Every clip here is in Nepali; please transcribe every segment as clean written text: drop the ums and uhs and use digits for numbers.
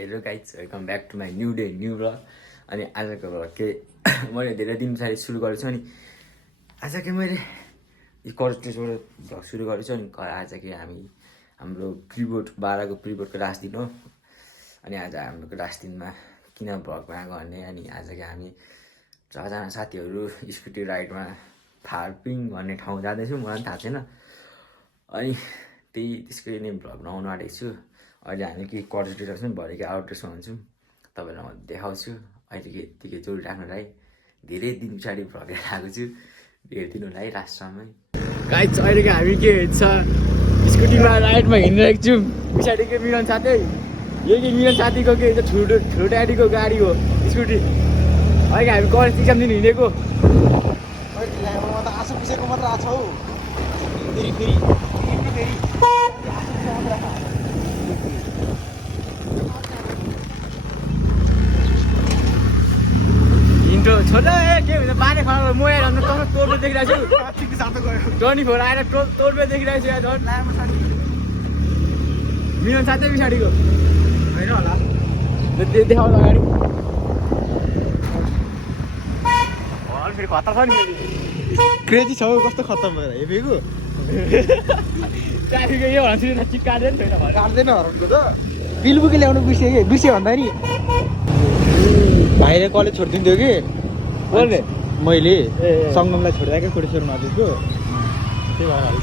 Hello guys welcome back to my new day new vlog. अनि आजको ब्लग के मैले धेरै दिन पछाडि सुरु गरेको छु। अनि आज के मैले कलेजबाट भ्लग सुरु गरेको छु। अनि आज के हाम्रो प्रिबोर्ड 12को प्रिबोर्डको लास्ट दिन हो। अनि आज हाम्रो लास्ट दिनमा किन भ्लग बनाएको भन्ने, अनि आज के हामी 6 जना साथीहरू स्कुटी राइडमा फार्पिङ भन्ने ठाउँ जाँदैछु। मलाई पनि थाहा छैन। अनि त्यसकै नै भ्लग बनाउनु आँटेको छु। अहिले हामी के कलेजतिर छौँ, भरेको आउटड्रेसमा हुन्छौँ, तपाईँलाई म देखाउँछु। अहिले के यतिकै जोडी राख्नुलाई धेरै दिन पछाडि भ्लग लिएर आएको छु, हेरिदिनुलाई लास्टसम्मै। गाइस अहिले हामी के छ स्कुटीमा राइडमा हिँडिरहेको छौँ। पछाडि के मिलन साथै यो के मिलन साथीको के ठुलो ड्याडीको गाडी हो स्कुटी। अहिले हामी कलेज इक्जाम दिनु हिँडेको। आशा पुसेको मात्र आएको छ हौ। फेरि इन्ट्रो छोड्दा के भन्छ बारे खाना म आएर तोड्दै देखिरहेको छु। 24 आएर तोड्दै देखिरहेको छु। यहाँ झन् मिलन साथै पछाडिको होइन होला देखाउनु अगाडि फेरि खतरा छ नि। क्रेजी छ हौ, कस्तो खत्तम भएर हेपेको। ट्राफिक यो भन्छु चिट काट्दैन छैन काट्दैन हरनको त बिलबुकी ल्याउनु बिर्स्यो भन्दा नि भाइले कलेज छोडिदिन्थ्यो कि बोल्ने मैले सङ्गमलाई छोडेर क्या कोटेश्वर माझको त्यही भएर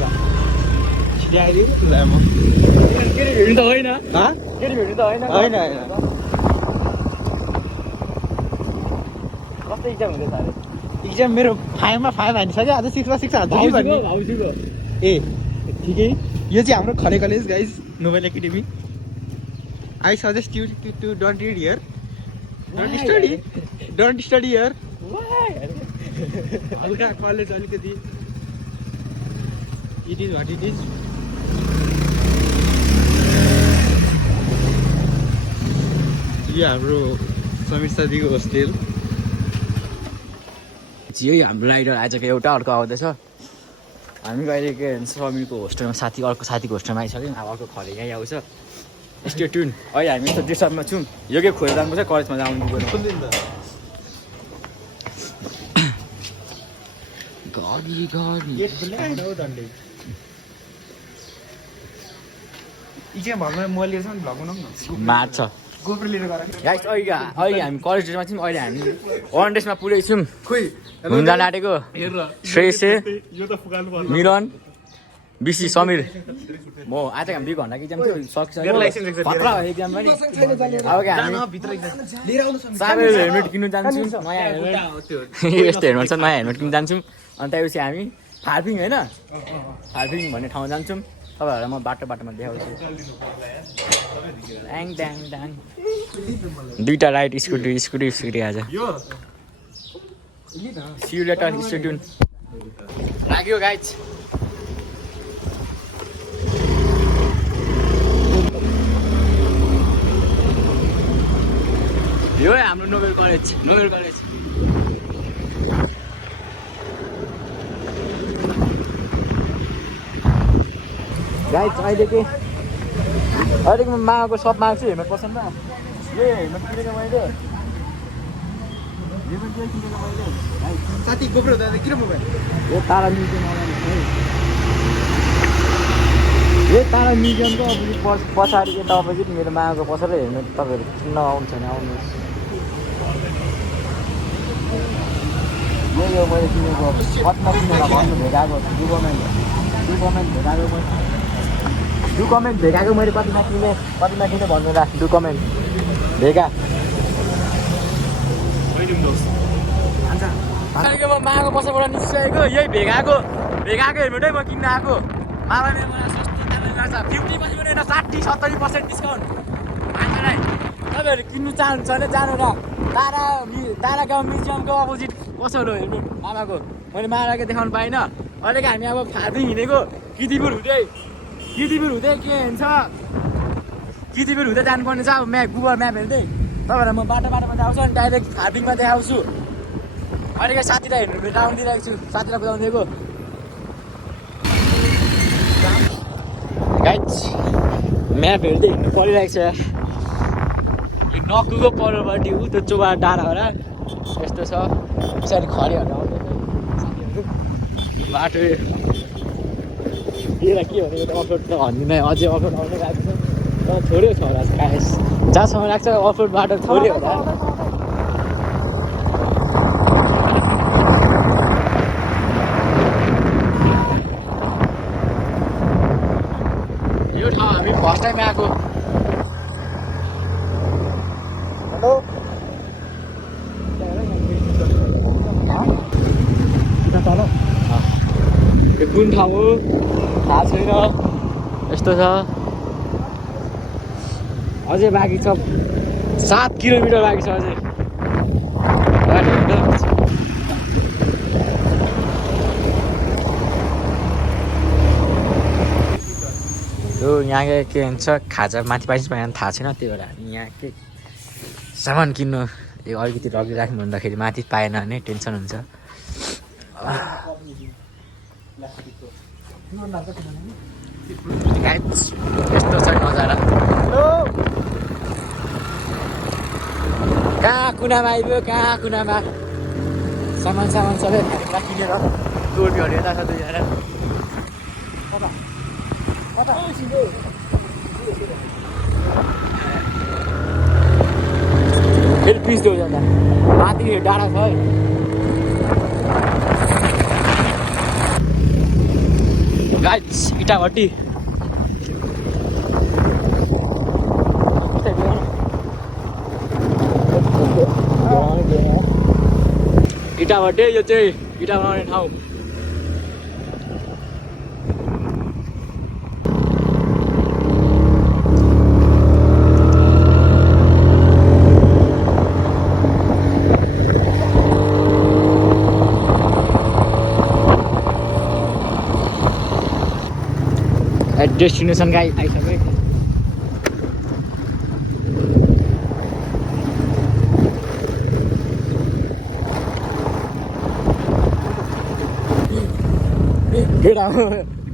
छिटो आइदियो म केटी भेट्नु त होइन केटी भेट्नु त होइन होइन कस्तो इक्जाम हुँदैछ अरे? इक्जाम मेरो 5मा 5 हानिसक्यो। आज 6मा 6 हाल्छु भाउजूको ए ठिकै। यो चाहिँ हाम्रो खले college guys, Nobel Academy. I suggest you to don't read here, don't study here. हल्का कलेज अलिकति it is what it is. यो हाम्रो समीर साथीको होस्टेल। यही हाम्रो राइडर आजको एउटा अर्को आउँदैछ। हामी अहिले के भन्छ समीरको होस्टेलमा अर्को साथीको होस्टेलमा आइसक्यौँ। अब अर्को खले यहीँ आउँछ। Stay tune. अहिले हामी यस्तो डिस्टर्बमा छौँ। यो के खोएर जानुपर्छ कलेजमा जानु पर्छ। मार्छ गाइस। अहिले हामी कलेज ड्रेसमा छौँ। अहिले हामी अन ड्रेसमा पुरै छौँ। हुन जान आँटेको श्रेयस, मिलन, बिसी, समीर, म। आज हामी 2 घन्टाको इक्जाम थियो, सकिसक्यो। खतरा भयो इक्जाम पनि। अब क्या हामी साबेर हेलमेट किन्नु जान्छौँ, नयाँ हेलमेट। यस्तो हेलमेट छ, नयाँ हेलमेट किन्नु जान्छौँ। अनि त्यसपछि हामी फार्पिङ होइन फार्पिङ भन्ने ठाउँ जान्छौँ। तपाईँहरूलाई म बाटोमा देखाउँछु। ड्याङ ड्याङ ड्याङ 2टा राइड स्कुटी आज। See you later, stay tuned. लाग्यो गाइज। यो हाम्रो नोबेल कलेज। गाइज अहिलेको म मामाको सप माग्छु हेलमेट पसलमा। यो हेलमेट किनेको मैले। साथी गोप्रो दादा किन मोबाइल यो तारा म्युजियमको पछाडि यता अपोजिट मेरो मामाको पसल हेर्नु। तपाईँहरू किन्न आउनु छैन आउनुहोस्। यो मैले किनेको कतिमा किनेर भन्नु भेटाएको डुकमेन्ट भेटाएको मैले कतिमा किने भन्नु रा। डुकमेन्ट भेगा म मामाको पसलबाट निस्किसकेको। यही भेगाको हेलमेटै म किन्न आएको। मामाले मलाई सस्तो दाममा गर्छ, 50% पनि होइन 60-70% डिस्काउन्ट भाइलाई। तपाईँहरू किन्नु चाहनुहुन्छ भने जानु र तारा गाउँ म्युजियमको अपोजिट पसल हो हेलमेट मामाको। मैले मामालाई देखाउनु पाइनँ। अहिलेको हामी अब फार्पिङ हिँडेको किदिपुर हुँदै के हुन्छ किदिपुर हुँदै जानुपर्ने छ। अब गुगल म्याप हेर्दै तपाईँहरूलाई म बाटोमा देखाउँछु। अनि डाइरेक्ट फार्पिङमा देखाउँछु। अहिलेको साथीलाई हेर्नु भेटाउनु दिइरहेको छु, साथीलाई बुझाउनु दिएको। गाइज म्याप हेर्दै हिँड्नु परिरहेको छ। नकुको पल्लोपट्टि ऊ त्यो चोबा डाँडा होला यस्तो छ पछाडि खरेहरू आउँदैछ बाटो यसलाई के भने यो अफरोड त भन्दिनँ अझै अफरोड आउनु गएको छ तर छोड्यो छ होला खास जहाँसम्म लाग्छ अफरोड बाटो छोड्यो होला यो ठाउँ हामी फर्स्ट टाइम आएको हेलो यो कुन ठाउँ हो थाहा छैन यस्तो छ अझै बाँकी छ 7 किलोमिटर बाँकी छ अझै यो यहाँ के भन्छ खाजा माथि पाइन्छ पाएन थाहा छैन त्यही भएर हामी यहाँ के सामान किन्नु यो अलिकति लगिराख्नु भन्दाखेरि माथि पाएन भने टेन्सन हुन्छ यस्तो छ नजारा कहाँ कुनामा आइपुग्यो कहाँ कुनामा सामान सबै खानेकुरा किनेर टोपीहरू यता छ दुईजना फेरि पिस देऊ जाँदा माथि डाँडा छ है गाइस इटाभट्टी इटाभट्टी यो चाहिँ इटा बनाउने ठाउँ डेस्टिनेसन गाई आइसक्यो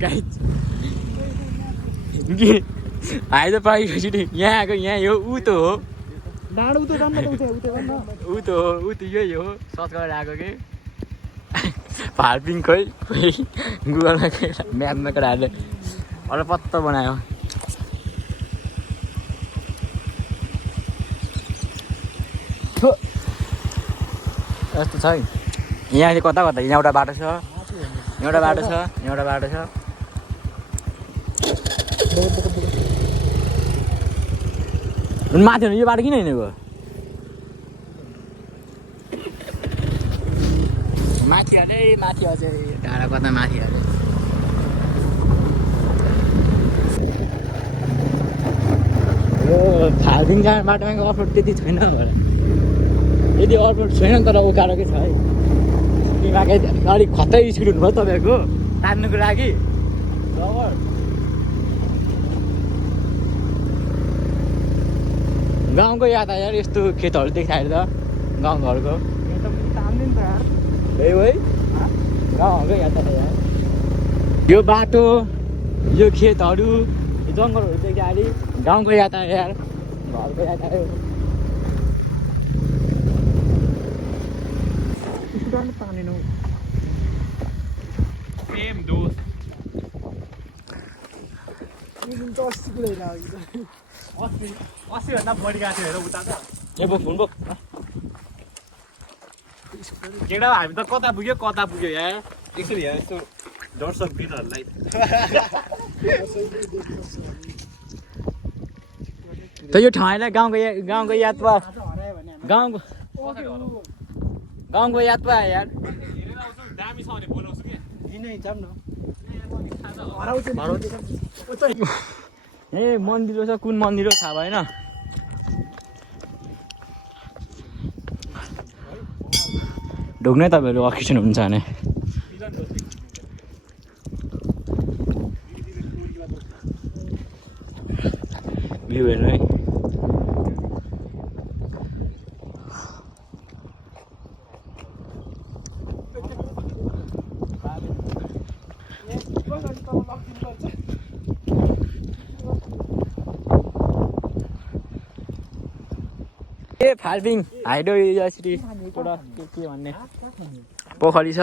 गाई आइज पाइ यहाँ आएको यहाँ यो ऊ त हो ऊ त हो ऊ त यही हो सर्च गरेर आएको कि फार्पिङ खोइ गुगलमा म्यापमा केटाहरूले अरू पत्तो बनायो यस्तो छ यहाँ कता कता यहाँ एउटा बाटो छ एउटा बाटो छ एउटा बाटो छ माथि भने यो बाटो किन हिँडेको माथि अझै माथि अझै टाढा कता माथि अझै यो फाल्दिङ जाने बाटोमा अफरोड त्यति छैन होला यदि अफरोड छैन तर उकालोकै छ है तिमीकै अलिक खतै स्पिड हुनुभयो तपाईँको तान्नुको लागि गाउँको यातायात यस्तो खेतहरू देखाएर त गाउँघरको है गाउँघरको यातायात यो बाटो यो खेतहरू जङ्गलहरू देखाएर गाउँको यातायात घरको यातायात प्रेम दोस्त अस्सीभन्दा बढी गएको थियो हेर उता त ए बोक फोन बोक केटा हामी त कता पुग्यो यहाँ एकचोटि यहाँ यस्तो दर्शक बिनहरूलाई त यो ठाउँलाई गाउँको याद पो गाउँको याद पो आयो यार दामी छ भने बोलाउँछु कि जाम न ए मन्दिर छ कुन मन्दिर हो थाहा भएन ढोग्ने तपाईँहरू अकेसन हुन्छ भने भ्यू हेर्नु है ए फाल्पिङ हाइड्रो युनिभर्सिटीबाट के भन्ने पोखरी छ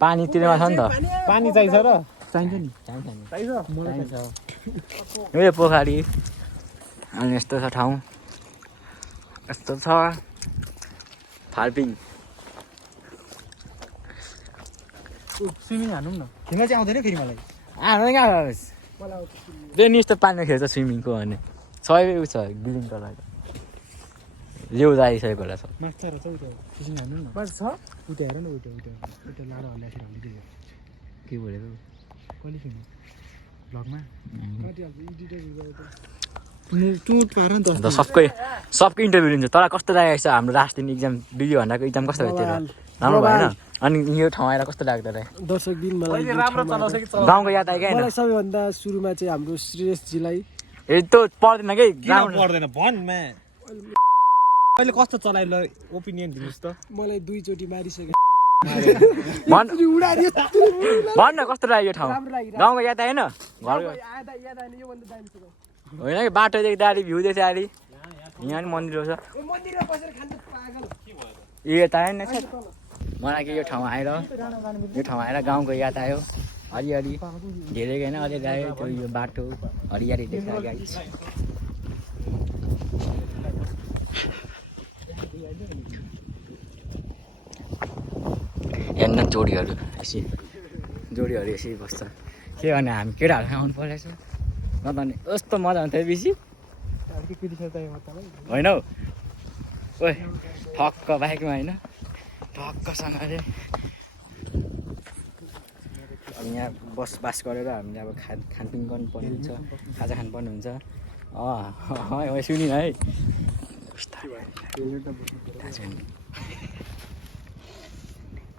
पानी तिरेमा छ नि त पानी चाहिन्छ र चाहिन्छ नि यो पोखरी अनि यस्तो छ ठाउँ यस्तो छ फाल्पिङ स्विमिङ हानौँ न खेल्न चाहिँ आउँदैन फेरि मलाई निस्तो पानीमा खेल्छ स्विमिङको भने सबै उ छ ग्रिन कलर लेउ जाइसकेको होला छ माछा रहेछ उता फिसिङ हान्नु न माछा छ उता हेर न उता लाडो हल्लाखेर हालिदियो के बोलेको कहिले फिल्म भ्लगमा टुट पार नि अन्त सबको इन्टरभ्यू लिन्छ तर कस्तो लागेको छ हाम्रो लास्ट दिन इक्जाम 2 घन्टाको इक्जाम कस्तो भयो तेरो राम्रो भएन अनि यो ठाउँ आएर कस्तो लाग्दो रह्यो दर्शक दिन मलाई राम्रो चलाउँछ कि गाउँको याद आयो क्या मलाई सबैभन्दा सुरुमा चाहिँ हाम्रो श्रेयसजीलाई ए त्यो पढ्दैन कि ग्राउन्ड पर्दैन भन् मा अहिले कस्तो चलाइ ल ओपिनियन दिनुस् त मलाई 2 चोटी मारिसके भन् न कस्तो लाग्यो यो ठाउँ गाउँको याद आएन घरको होइन कि बाटो देख्दा अलि भ्यू देख्दा अलि यहाँ नि मन्दिर छ ए यता आएन मलाई के यो ठाउँ आएर गाउँको याद आयो हरियाली धेरै होइन अलिअलि आयो त्यो यो बाटो हरियाली देख्दा गाइस हेर्न जोडीहरू यसै बस्छ के भने हामी केटाहरू आउनु परेको छ न त यस्तो मजा आउँथ्यो बेसी होइन हौ ओए ठक्क बाइकमा होइन ठक्कसँगले अब यहाँ बसबास गरेर हामीले अब खानपिन गर्नुपर्ने हुन्छ खाजा खानुपर्ने हुन्छ सुनि है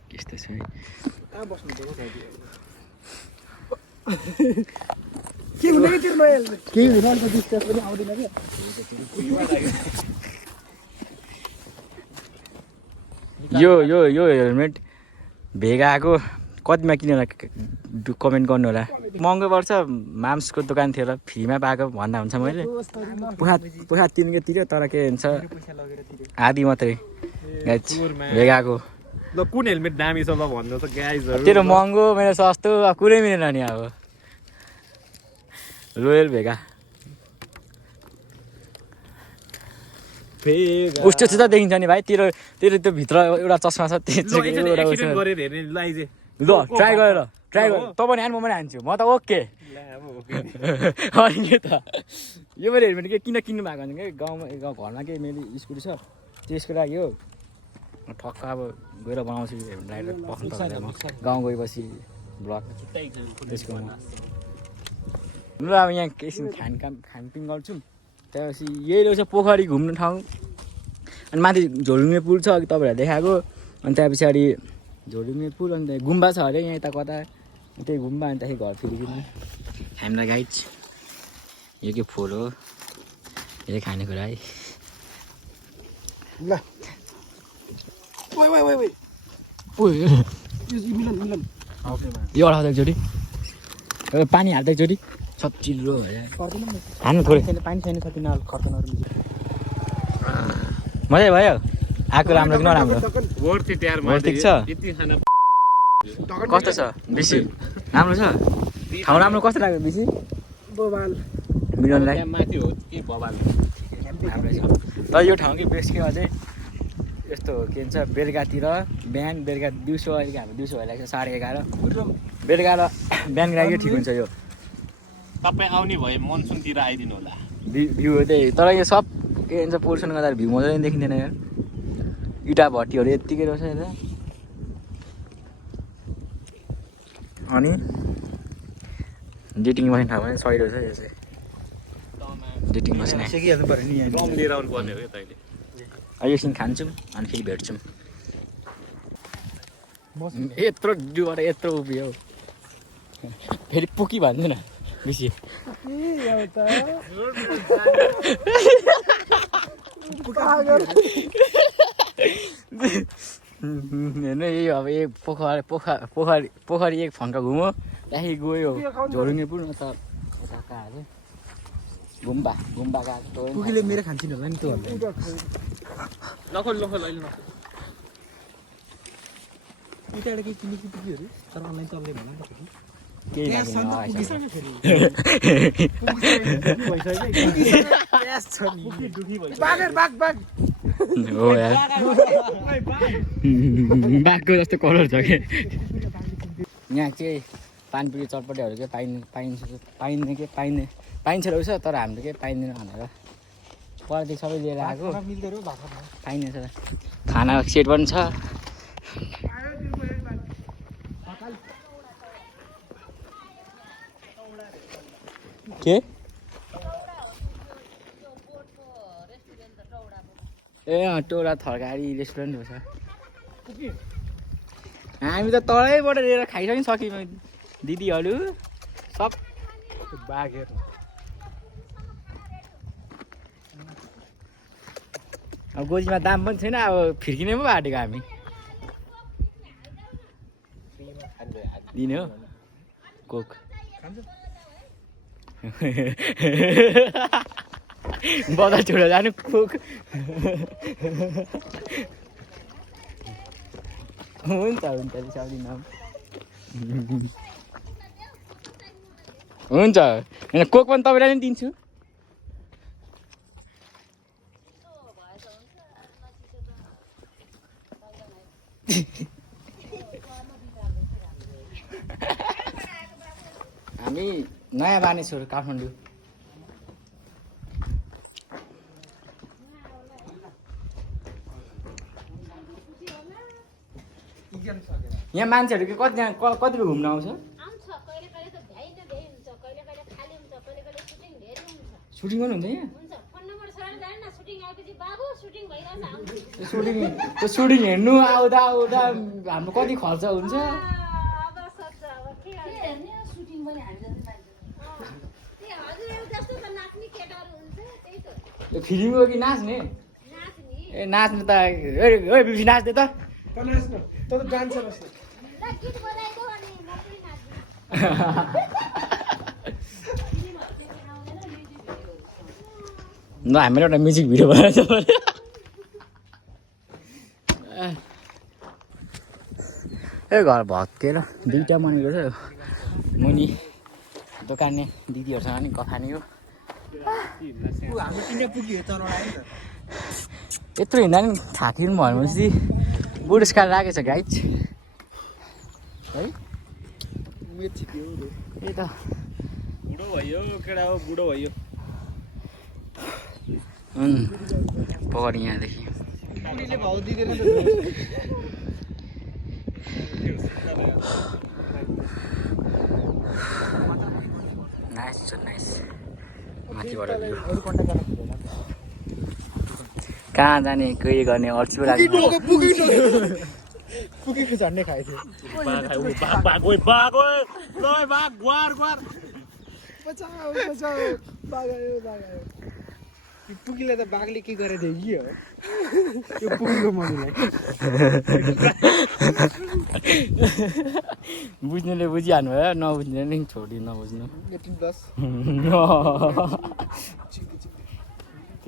त्यस्तो छ है के हुँदैन त्यो नयाँ केही हुँदैन अन्त डिस्टेन्स पनि आउँदैन क्या यो हेलमेट भेगाको कतिमा किनेर कमेन्ट गर्नु होला महँगो पर्छ माम्सको दोकान थियो र फ्रीमा पाएको भन्दा हुन्छ मैले पुरा तिर्यो तर के हुन्छ आधी मात्रै भेगाको ल कुन हेलमेट दामी छ ल भन्नु त गाइजहरु तेरो महँगो मेरो सस्तो अब कुरै मिलेन नि अब रोयल भेगा उस्तो चाहिँ त देखिन्छ नि भाइ तेरो त्यो भित्र एउटा चस्मा छ त्यो गरेर हेर्ने लाइजे ल ट्राई गर तँ पनि हान म पनि हान्छु म त ओके अनि के त यो मेरो हेलमेट के किन किन्नु भएको भने कि गाउँमा घरमा के मेरो स्कुटी छ त्यसको लागि हो ठक्क अब गएर बनाउँछु हेलमेट पक्नु गाउँ गएपछि ब्लग त्यसको ल अब यहाँ एकछिन खानपिन गर्छौँ त्यहाँपछि यही रहेछ पोखरी घुम्ने ठाउँ अनि माथि झोलुङ्गे पुल छ अघि तपाईँहरूलाई देखाएको अनि त्यहाँ पछाडि झोलुङ्गे पुल अन्त गुम्बा छ अरे यहाँ यता कता त्यही गुम्बा अनि त्यहाँदेखि घर फेरिकन हामीलाई गाइड यो के फोर हो यो खानेकुरा है ल यो अठाउँदा एकचोटि पानी हाल्दा एकचोटि सब चिल्लो हान्नु थोरै पानी छैन छ तिनीहरू खर्चनहरू मजै भयो आएको राम्रो कि नराम्रो वर्थ इट यार ठिक छ यति खाना कस्तो छ बेसी राम्रो छ ठाउँ राम्रो कस्तो लाग्यो बेसी बबाल मिलनलाई माथि हो के बबाल राम्रै छ तर यो ठाउँ कि बेस्ट के अझै यस्तो के भन्छ बेलुकातिर बिहान बेलुका दिउँसो अहिले हाम्रो दिउँसो भइरहेको छ 11:30 बेलुका र बिहान लागि ठिक हुन्छ यो तपाईँ आउने भए मनसुनतिर आइदिनु होला भ्यू हो त्यही तर यो सब के भन्छ पोल्युसन गर्दा भ्यू मजाले देखिँदैन यार इँटा भट्टीहरू यत्तिकै रहेछ यता अनि डेटिङ मसिन ठाउँमा पनि सही रहेछ यो चाहिँ डेटिङ मसिन सेकिहाल्नु पर्यो नि यहाँ रम लिएर आउनु पर्ने हो यो तैँले एकछिन खान्छौँ अनि फेरि भेट्छौँ यत्रो डुबाट यत्रो उभियो फेरि पुकी भन्दैन बेसी हेर्नु यही अब एक पोखरी एक फन्का घुम्यो त्यहाँदेखि गयो झोलुङ्गे पुल त यता हाल्यो गुम्बा गएको पुगीले मेरो खान्छिन् होला नि त्यो नखोल अहिले नखोल उताबाट केही किने कि पुगीहरू तर अनलाइन चल्दैन होला केही क्यास छ नि त लाग्दैन पुगीसँग फेरि क्यास छ नि बागर बाग हो यार बाघको जस्तो कलर छ के यहाँ चाहिँ पानपुरी चटपटेहरू के पाइन्छ रहेछ तर हाम्रो के पाइँदैन भनेर परदेखि सबै लिएर आएको मिल्दो रहेछ भात पाइनेछ खाना सेट पनि छ के ए टोडा थर्कारी रेस्टुरेन्ट हो छ हामी त तलैबाट लिएर खाइसकिसक्यौँ दिदीहरू सब बागेर अब गोजीमा दाम पनि छैन अब फिर्किने पो आँटेको हामी दिने हो कोक बजार छोडेर जानु कोक हुन्छ रिसाउँदिन हुन्छ होइन कोक पनि तपाईँलाई नै दिन्छु हामी नयाँ मानिसहरू काठमाडौँ यहाँ मान्छेहरू के कतिको घुम्न आउँछ सुटिङ पनि हुन्छ यहाँ सुटिङ हेर्नु आउँदा हाम्रो कति खर्च हुन्छ फिल्म हो कि नाच्ने ए नाच्नु त ए बिपी नाच्ने त ल हामीले एउटा म्युजिक भिडियो बनाएको छ ए घर भत्केर दुईवटा बनेको छ मुनि दोकाने दिदीहरूसँग नि कथा नि हो हाम्रो तिनवटा पुग्यो चरौडा आयो नि त यत्रो हिँड्दा नि थाकिनु भनेपछि बुढेसकाल लागेछ गाइज है त्यही त बुढो भयो केटा हो बुढो भयो पकड यहाँदेखि पुगीले भाउ दिँदैन त नाइस माथिबाट कहाँ जाने के गर्ने अल्छी लाग्यो पुगीको झन्डै खाएको थियो पुगीले त बाघले के गरेको थियो कि यो पुगीको मम्मीलाई बुझ्नेले बुझिहाल्नु भयो नबुझ्ने नि छोडी नबुझ्नु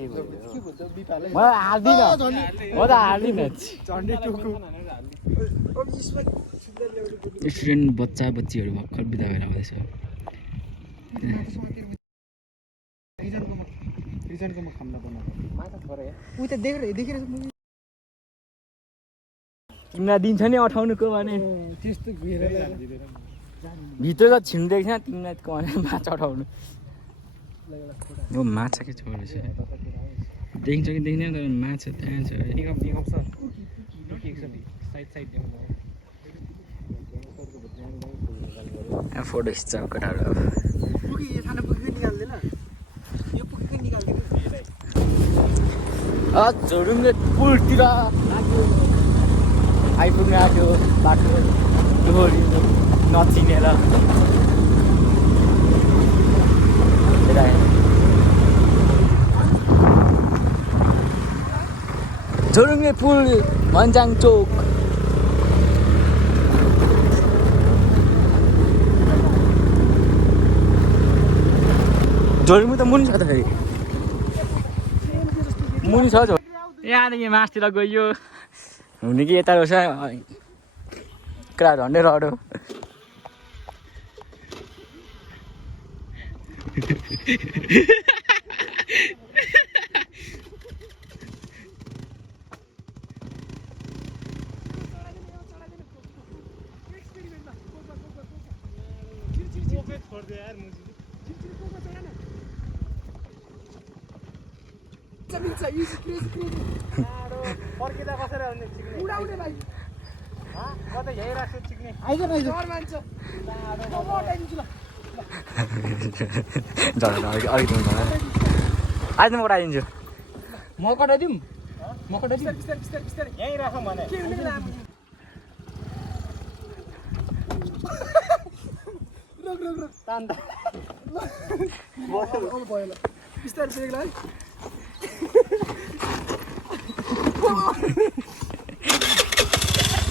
18+ म हाल्दिनँ म त हाल्दिनँ झन्डै टुकु स्टुडेन्ट बच्चीहरू भर्खर बिदा भएर आउँदैछ रिजनको खाना बनाएको उही त देखेर तिमीलाई दिन्छ नि अठाउनुको भने त्यस्तो घेर भित्र त छिन्देको छैन तिमीलाई भने माछा अठाउनु माछा के छोडेको छ देखिन्छ कि देखिँदैन तर माछा त्यहाँ छ फोटो खिच्छ केटाहरू पुगी यो खाना पुगीकै निकाल्दैन यो पुगीकै निकाल्दैन झोरुङले पुलतिर आइपुग्नु आँट्यो बाटो दोहोरी नचिनेर झोरुङले पुल भन्ज्याङ चोक झोलुङ त मुनि छ त फेरि मुनि छ झोल यहाँदेखि मासतिर गइयो हुने कि यता रहेछ क्राउड झन्डै रड्यो पर्किँदा कसरी आउने चिक्ने उडाउने भाइ कतै यही राख्छु चिक्ने आइज न डर मान्छ म उठाइदिन्छु ल आज म उठाइदिन्छु म कटाइदिउँ म कटाइदिउँ बिस्तारै यहीँ राखौँ भने के हुने बेला रोक रोक रोक तान्दा अब भयो ल बिस्तारै ब्रेक ल है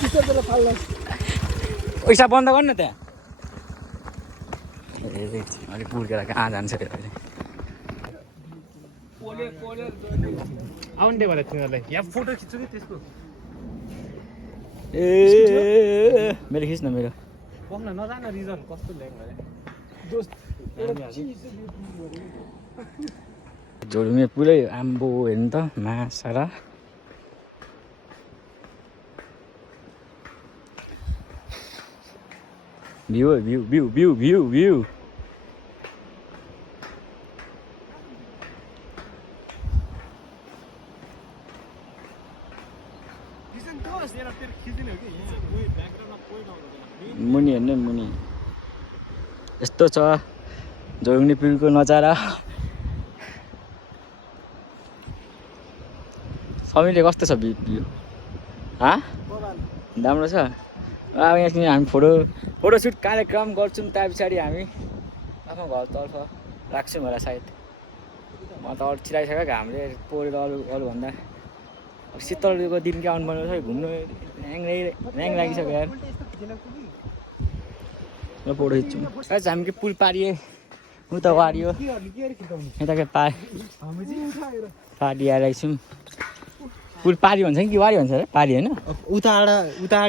बिस्तारै फाल्ला पैसा बन्द गर्नु त्यहाँ अलिक पुर्केर कहाँ जान्छ अरे आउने भने तिमीहरूलाई यहाँ फोटो खिच्छु कि त्यसको ए मेरो खिच्न मेरो पक्न नजान रिजन कस्तो ल्याङ दोस्त झोलुङे पुरै आम्बो हेर्नु त माछा र view view view view view view मुनि हेर्नु मुनि यस्तो छ झोलुङ पुलको नजारा समीले कस्तो छ भ्यू राम्रो छ अब यहाँ हामी फोटोसुट कार्यक्रम गर्छौँ त्यहाँ पछाडि हामी आफ्नो घरतर्फ राख्छौँ होला सायद म त अरू चिराइसक्यो घामले पोलेर अरूभन्दा अब शीतलको दिन के आउनु पर्ने रहेछ घुम्नु ऱ्याङ लागिसक्यो यार ल फोटो खिच्छौँ हामी के पुल पारिए उता वारियो यता के पारि आइरहेछौँ पुल पारी भन्छ कि वारी भन्छ अरे पारी होइन उता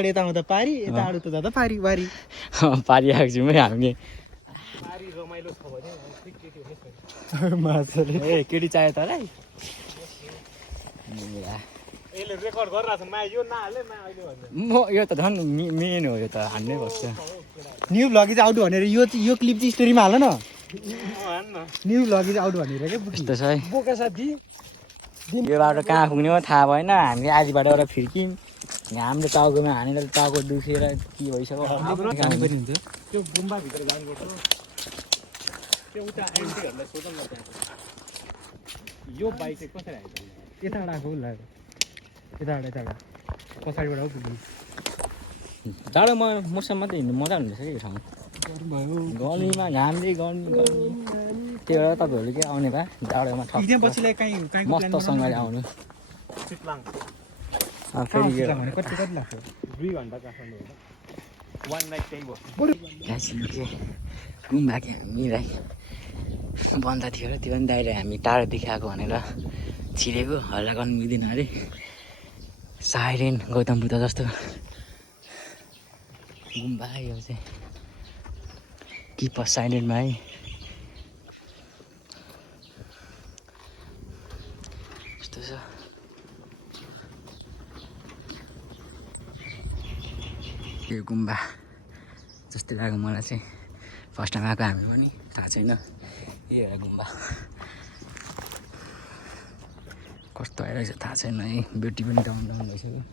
यता आउँदा पारी यता आडो त जाँदा पारी वारी पारी आएको छौँ है हामीले पारी रमाइलो छ भने ए केटी चाहियो त है यसले रेकर्ड गरिरहेको छ मा यो नहाले मा अहिले भन्छ म यो त झन् मेन हो यो त हान्नै पर्छ न्यू भ्लग इज आउट भनेर यो क्लिप चाहिँ स्टोरीमा हाल न न्यू भ्लग इज आउट भनेर के यस्तो छ है बोका साथी यो बाटो कहाँ पुग्ने हो थाहा भएन हामीले आधी बाटोबाट फिर्क्यौँ घामले टाउकोमा हानेर टाउको दुखेर के भइसक्यो त्यो गुम्बाभित्र जानुपर्छ त्यो उता एन्टीहरूलाई सोधौँ न त्यहाँ यो बाइक चाहिँ कसरी आइन्छ यताबाट आएको होला यताबाट पछाडिबाट हो पुग्नु जाडो मौसम मात्रै हिँड्नु मजा हुँदैछ कि यो ठाउँ गर्मीमा घामले गर्मी त्यही भएर तपाईँहरूले के आउने भए जाडोमा पछिलाई कहीँ मस्तसँगले आउनु चितलाङ फेरि कति लाग्छ 2 घन्टा काठमाडौँ हो 1 नाइट त्यही भयो गुम्बा कि हामीलाई बन्द थियो र त्यो पनि दाइले हामी टाढो देखाएको भनेर छिरेको हल्ला गर्नु मिल्दैन अरे साइरेन गौतम बुद्ध जस्तो गुम्बा यो चाहिँ किप साइलेन्टमा है यस्तो छ यो गुम्बा जस्तै लाग्यो मलाई चाहिँ फर्स्ट टाइम आएको हामी पनि थाहा छैन यो एउटा गुम्बा कस्तो आइरहेको छ थाहा छैन है ब्युटी पनि डाउन डाउन भइसक्यो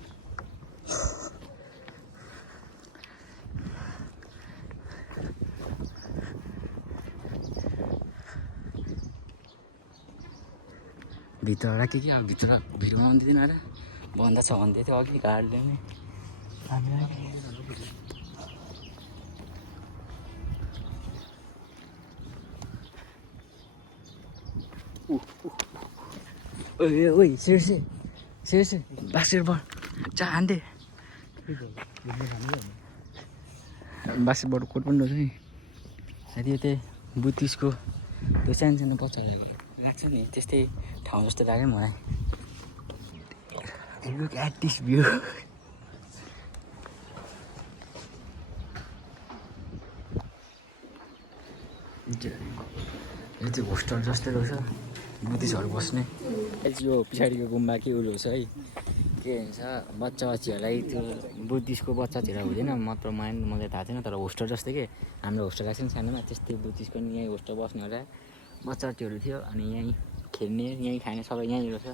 भित्रबाट के अब भित्र भिडियो बनाउनु दिँदैन र बन्द छ भन्दै थियो अघि गाडीले नै ओइ seriously basketball जा हान्दे बास्केटबल कोर्ट पनि रहेछ नि साथी यतै 32 को त्यो सानो सानो बच्चाहरू लाग्छ नि त्यस्तै ठाउँ जस्तो लाग्यो नि मलाई Look at this view. यो चाहिँ होस्टल जस्तै रहेछ बुद्धिस्टहरू बस्ने यो पछाडिको गुम्बा के उयो रहेछ है के भन्छ बच्चा बच्चीहरूलाई त्यो बुद्धिस्टको बच्चातिर हुँदैन मात्र मलाई थाहा छैन तर होस्टल जस्तै के हाम्रो होस्टल लाग्छ नि सानोमा त्यस्तै बुद्धिस्टको नि यहीँ होस्टल बस्ने होला बच्चा बच्चीहरू थियो अनि यहीँ खेल्ने यहीँ खाने सबै यहीँ रहेछ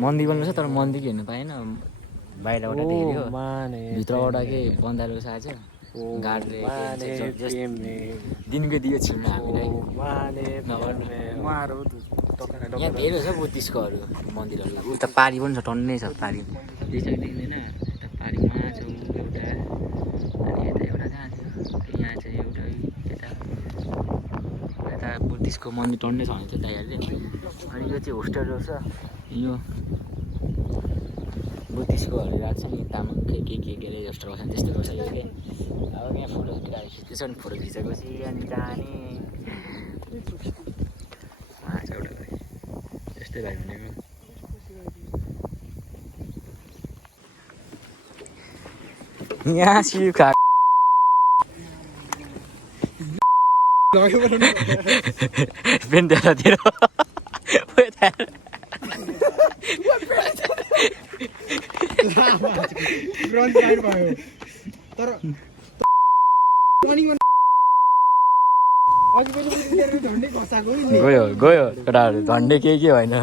मन्दिर पनि रहेछ तर मन्दिर हेर्नु पाएन बाहिरबाट देख्यो भित्रबाट के बन्दा रहेछ आज गाडले दिनको दियो छिर्नु हामीलाई यहाँ धेरै छ बुद्धिस्टकोहरू मन्दिरहरू उता पारी पनि छ टन्नै छ पारी त्यसरी देख्दैन यता पारीमा छ एउटा अनि यता एउटा जहाँ थियो यहाँ चाहिँ एउटा यता बुद्धिस्टको मन्दिर टन्नै छ भने चाहिँ दाइहरूले अनि यो चाहिँ होस्टेल रहेछ यो बुद्धिस्टकोहरू राख्छ नि तामाङ के अरे होस्टेल बस्छ त्यस्तो रहेछ यो के अब यहाँ फोटो खिच्दैछ नि फोटो खिचेपछि अनि जाने एउटा त्यस्तै भाइ भनेको यहाँ सिउ खा बेन्देलातिर गयो गयो केटाहरू झन्डै के होइन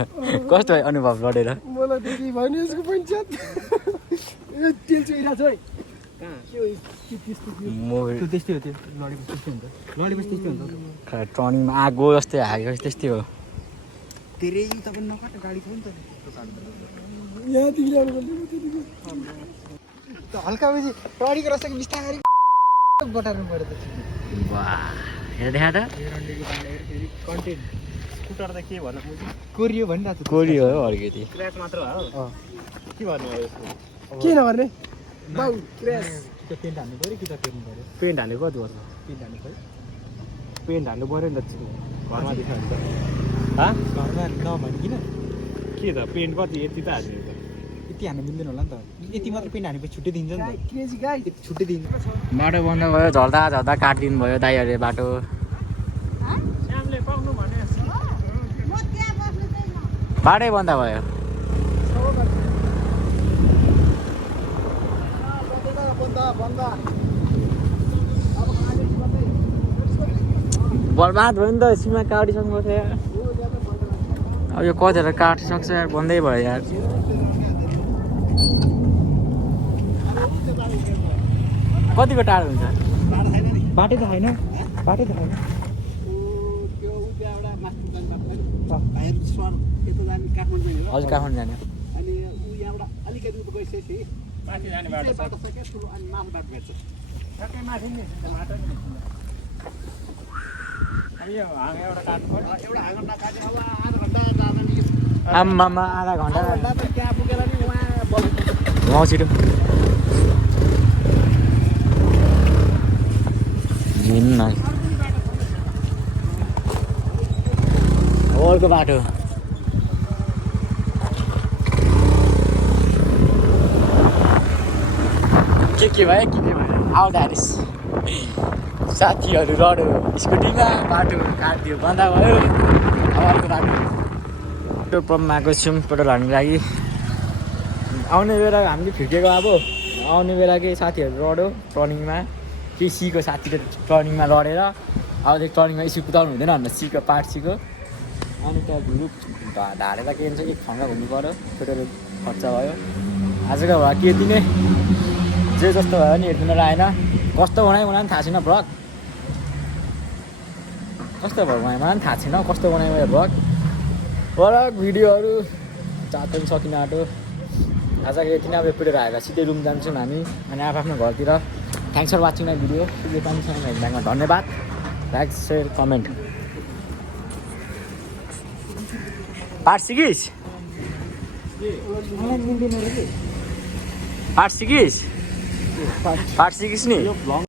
कस्तो भयो अनुभव लडेर मलाई त के भएन यसको पञ्चायत यो तेल चुइरहेको छ है त्यस्तै हो त्यो लडेपछि त्यस्तै हुन्छ लडेपछि त्यस्तै हुन्छ टर्निङमा आगो जस्तै हागेपछि त्यस्तै हो धेरै तपाईँ नकाट गाडी छ नि त हल्का बेसी टडीको रस्ताको बिस्तारै बटार्नु पऱ्यो त वाह हेर देखा त कन्टेन्ट स्कुटर त के भन्नु कोरियो भनिरहेको छ कोरियो हो अलिकति क्र्यास मात्र हो के भन्नु हो यसको के नगर्ने बाउ क्र्यास त्यो पेन्ट हान्नु पऱ्यो कि त फेर्नु पऱ्यो पेन्ट हाल्नु कति पर्छ पेन्ट हान्नु पऱ्यो पेन्ट हाल्नु पऱ्यो नि त घरमा देखायो नि त घरमा नभनिकन के त पेन्ट कति यति त हाल्ने त यति हान्नु मिल्दैन होला नि त यति मात्र पेन्ट हानेपछि छुट्टै दिन्छ नि त क्रेजी गाई छुट्टै दिन्छ बाटो बन्द भयो झर्दा झर्दा काटिदिनु भयो दाइहरूले बाटो श्यामले पाउनु भने बाटै बन्द भयो बर्बाद भयो नि त सीमा काटिसक्नु थियो अब यो कतिहरू काटिसक्छ यार बन्दै भयो यार कतिको टाढो हुन्छ बाटै त छैन बाटै त छैन हजुर काठमाडौँ जाने माथि जाने बाटो छ ठ्याक्कै माथि नि बाटो नि अब यो हाँगा एउटा काट्नु पर्यो एउटा हाँगा नकाट्यो अब आधा घन्टा जाँदा नि आम्मामा आधा घन्टा त त्यहाँ पुगेर नि उहाँ बोल्नु म छिटो हिँड्नु अर्को बाटो के भयो आउँदाखेरि साथीहरू लड्यो स्कुटीमा बाटो काटिदियो बन्द भयो अब अर्को बाटो पेट्रोल पम्पमा आएको छौँ पेट्रोल हाल्नुको लागि आउने बेला हामीले फिटेको अब आउने बेला केही साथीहरू लड्यो टर्निङमा केही सीको साथीले टर्निङमा लडेर अब त्यो टर्निङमा स्कुटी कुदाउनु हुँदैन भनेर सीको पार्ट सीको अनि त्यहाँ ग्रुप ढालेर के भन्छ एक ठाउँमा घुम्नु पऱ्यो पेट्रोल खर्च भयो आजको भए के दिने जे जस्तो भयो नि हेर्नु आएन कस्तो बनायो मलाई पनि थाहा छैन भ्लग कस्तो भयो मलाई पनि थाहा छैन कस्तो बनायो मेरो भ्लग भ्लग भिडियोहरू चाट पनि सकिन आँटो आजको यति नै अब पेटेर आएर सिधै रुम जान्छौँ हामी अनि आफ्नो घरतिर thanks for watching my video धन्यवाद like share comment part six part six नि